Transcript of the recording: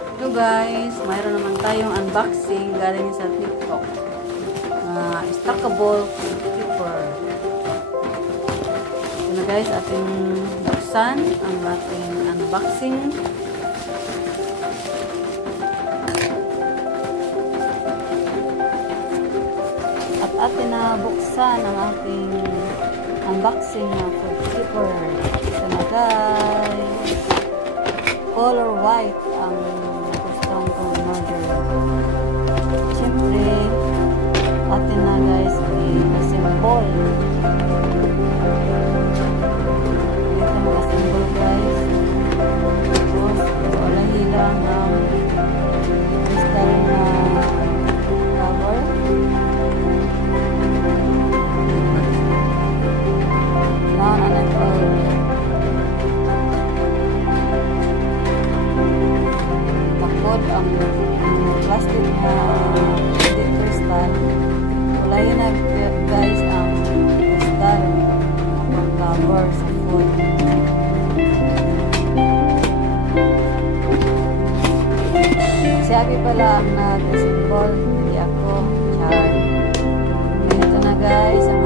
Ito guys, mayroon naman tayong unboxing galing sa TikTok. Stackable keeper. Ito na guys, ating buksan ang ating unboxing. At atin na buksan ang ating unboxing na food keeper. Ito na guys. Color white ang gustong kong order. Siyempre, atin na guys i-assemble. Ito mag-assemble guys. Tapos, wala hilang ang crystal na cover. Now, ang plastic na hindi crystal. Wala yun na guys ang crystal ang cover sa food. Si Abby pala ang nag-symbol, hindi ako. Char. Ito na guys ang